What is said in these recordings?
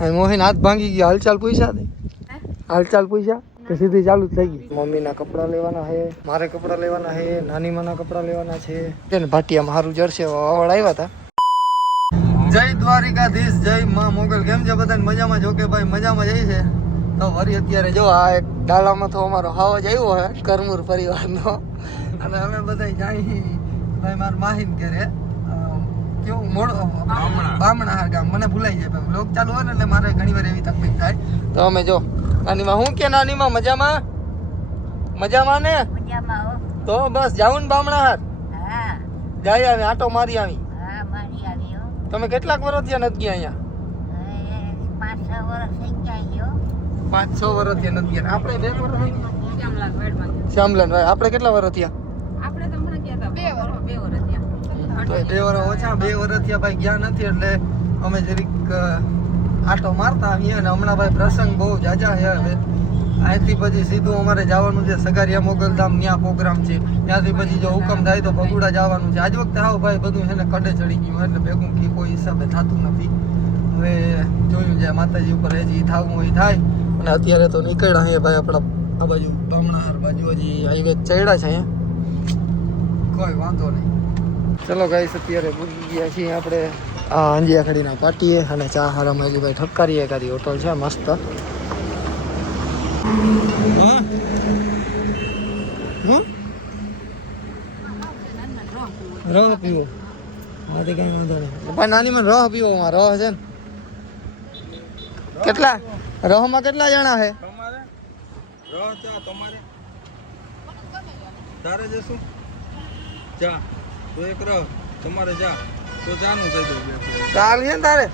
અને મોહિન હાથ ભાંગી ગયા. હાલચાલ પૂછ્યા ને, હાલચાલ પૂછ્યા કે સીધી ચાલુ જ થઈ ગઈ. મમ્મીના કપડાં લેવાના છે, મારે કપડાં લેવાના છે, નાની માના કપડાં લેવાના છે. ને ભાટિયામાં સારું જર્સે વાવડ આવ્યા હતા. જય દ્વારિકાધીશ, જય માં મોગલ. કેમ છે બધા? મજામાં જો કે ભાઈ? મજામાં જઈ છે તો વરી અત્યારે જો આ એક ડાલામાં તો અમારો હાવજ આવ્યો હે કરમૂર પરિવારનો. અને અમે બધા જાય ભાઈ મારા માહીન ઘરે કેવું મોડો બામણા ગામ. મને ભૂલાઈ જાય ભાઈ, લોક ચાલુ હોય ને એટલે મારે ઘણી વાર એવી તકલીફ થાય. તો અમે જો નાનીમાં હું કે નાનીમાં મજામાં મજામાં ને તો બસ જાવું ને બામણા હાર જાય આવી આટો મારી આવી. તમે કેટલાક વર્ષ થયા નથી ગયા અહીંયા? 5-6 વર્ષ થયા નથી ગયા. આપણે 2 વર્ષ શ્યામલાલ ભાઈ આપણે કેટલા વર્ષ થયા? આપણે તો મને ગયા હતા 2 વર્ષ થયા. 2 વર્ષ ઓછા 2 વર્ષ થયા ભાઈ ગયા નથી. એટલે અમે જરીક આટો મારતા આવીએ. અને હમણાં ભાઈ પ્રસંગ બહુ જાજા છે. હવે અહીંથી પછી સીધું અમારે જવાનું છે સગારિયા મોગલધામ. ત્યાં પ્રોગ્રામ છે. ત્યાંથી પછી જો હુકમ થાય તો બગુડા જવાનું છે. આજ વખતે આવો ભાઈ બધું એને કડે ચડી ગયું એટલે ભેગું કોઈ હિસાબે થતું નથી. હવે જોયું જાય માતાજી ઉપર હજી થવું હોય થાય. અને અત્યારે તો નીકળ્યા છે ભાઈ આપણા આ બાજુ બામણાહાર બાજુ હજી હાઈવે ચડ્યા છે અહીંયા. કોઈ વાંધો નહીં. ચલો ગાઈસ અત્યારે પૂગી ગયા છીએ આપણે આ અંજિયાખડીના પાટીએ. અને ચા હારા માયલી ભાઈ ઠપકારી એકાદી હોટલ છે મસ્ત. હા રહ પીવો મારે કઈ વાંધો નહીં ભાઈ. નાની મને રહ પીવો. રહ છે ને કેટલા રહમાં કેટલા જણા છે? તારે જશું જા તો એક રહ તમારે જા તો જાનું થઈ ગયું. ચાલ છે ને તારે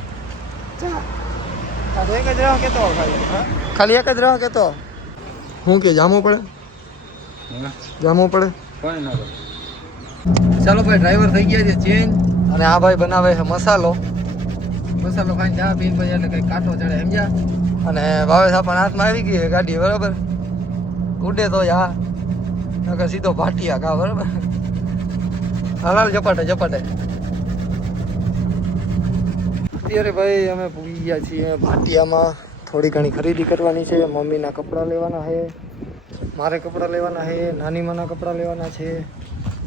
તો એક જ રહ કેતો ખાલી એક જ રહ કેતો. શું કે જામવું પડે? જામવું પડે. ચાલો ભાઈ ડ્રાઈવર થઈ ગયા છે ચેન્જ. અને આ ભાઈ બનાવે છે મસાલો. મસાલો ખાઈને ચા પીને પછી એટલે કંઈક કાંટો ચડે સમજ્યા. અને ભાવેશ આપણને હાથમાં આવી ગઈ ગાડી બરાબર. ઉડે તો હા નકર સીધો ભાટિયા કા બરાબર. હાલ ઝપાટે ઝપાટે. અત્યારે ભાઈ અમે પૂગી ગયા છીએ ભાટિયામાં. થોડી ઘણી ખરીદી કરવાની છે. મમ્મીના કપડાં લેવાના છે, મારે કપડાં લેવાના છે, નાની માના કપડાં લેવાના છે.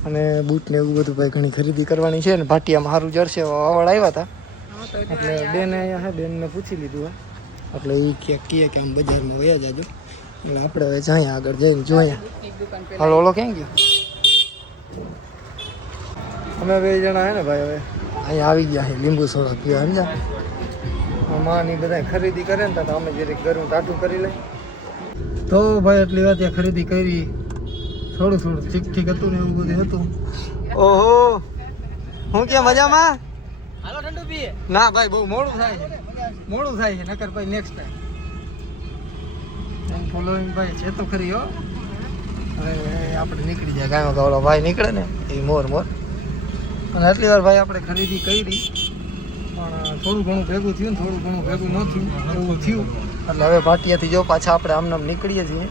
અને બૂટ ને એવું બધું ભાઈ ઘણી ખરીદી કરવાની છે. ને ભાટિયામાં સારું જર્સે વાવડ આવ્યા હતા એટલે બેને અહીંયા છે. બેનને પૂછી લીધું એટલે એ ક્યાંક કહે કે આમ બજારમાં વયા જાજો. એટલે આપણે હવે જાય આગળ જઈને જોઈએ. હાલો ઓલો ક્યાં ગયો? અમે 2 જણા હે ને ભાઈ હવે અહીંયા આવી ગયા છે લીંબુ સોડા પીવા સમજ્યા. માની બધા ખરીદી કરે ને તો અમે જરીક ઘરનું ટાટું કરી લઈ. તો ભાઈ એટલી વાર ત્યાં ખરીદી કરી. થોડું ઠીક ઠીક હતું ને એવું બધું હતું. ઓહો હું કે મજામાં? હાલો ઠંડુ પીએ. ના ભાઈ બહુ મોડું થાય છે. મોડું થાય છે નકર ભાઈ નેક્સ્ટ ટાઈમ ફોલોઈંગ ભાઈ છે તો ખરી હો. હવે આપણે નીકળી જાય ગામમાં ગાવડો ભાઈ નીકળે ને એ મોર. અને આટલી વાર ભાઈ આપણે ખરીદી કરી પણ થોડું ઘણું ભેગું થયું ને થોડું ઘણું ભેગું ન થયું એવું થયું. એટલે હવે ભાટિયાથી જો પાછા આપણે આમ નીકળીએ છીએ.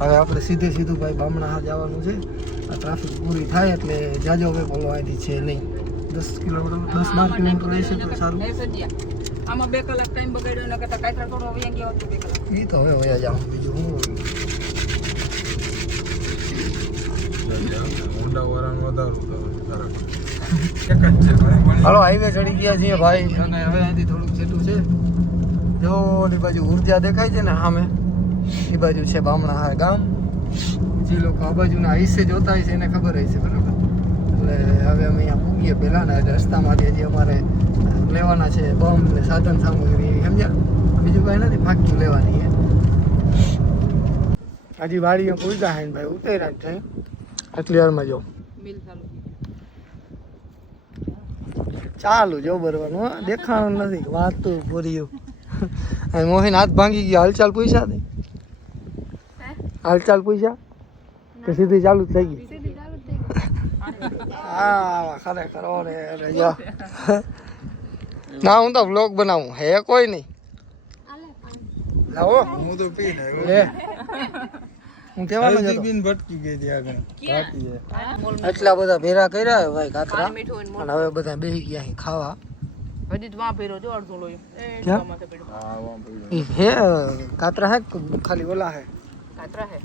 હવે આપણે સીધું ભાઈ બામણા જવાનું છે. આ ટ્રાફિક પૂરી થાય એટલે જાજો હવે બોલો અહીંથી છે નહીં. 10 કિલોમીટર 10-12 કિલોમીટર રહેશે તો સારું. આમાં 2 કલાક ટાઈમ બગાડ્યો ને કરતા કાઈતરા થોડો વયા ગયો હતો 2 કલાક. એ તો હવે વયા જાવ બીજું શું હોય. હાલો હાઈવે ચડી ગયા છીએ ભાઈ. અને હવે અહીંથી થોડુંક છેટું છે. જો ઓલી બાજુ ઉર્જા દેખાય છે ને સામે એ બાજુ છે બામણાહાર ગામ. જે લોકો આ બાજુના હિસ્સે જોતા હોય છે એને ખબર હોય છે બરાબર. એટલે હવે અમે અહીંયા પૂગીએ પહેલાં ને રસ્તામાંથી હજી અમારે લેવાના છે બમ ને સાધન સામગ્રી સમજ્યા. બીજું કાંઈ નથી ફાક્યું લેવાની છે. હજી વાડીએ પૂજા હે ભાઈ ઉતર્યા જ છે આટલી વારમાં જો ચાલુ જો બરવાનું દેખાણું નથી વાત તો પૂરી. મોહિન હાથ ભાંગી ગયો. હાલચાલ પૂછ્યા ને, હાલચાલ પૂછ્યા કે સીધી ચાલુ જ થઈ ગઈ? હા ખરેખર રે જો. ના હું તો વ્લોગ બનાવું હે કોઈ નહીં. લાવો હું તો પી લે. હું કહેવાનો જ હતો. બિન ભટકી ગઈ હતી આગળ ઘાટીએ. એટલા બધા ભેરા કર્યા હે ભાઈ કાતરા ખાલી મીઠું હોય ને અને હવે બધા બેસી ગયા અહીં ખાવા. હજી તો વાં ભર્યો જો અડધો લોહી ક્યાં? માથે પડ્યો હા વાં પડ્યું. ઈ હે કાતરા હે કે ખાલી ઓલા હે કાતરા હે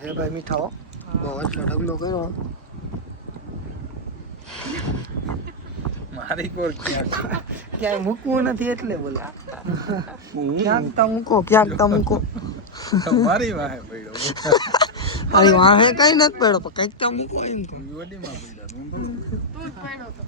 હે ભાઈ મીઠા હો. બહુ એટલો ઢગલો કર્યો. મારી કોર ક્યાં ક્યાંય મૂકવું નથી એટલે બોલા. હું ક્યાંક તા મૂકો ક્યાંક તા મૂકો. મારી વાહે પડ્યો અરે વાહે કઈ નથી પડ્યો પણ કંઈક તો મૂકો એમ તો. વડીમાં પડ્યો હું બોલું. તું જ પડ્યો તો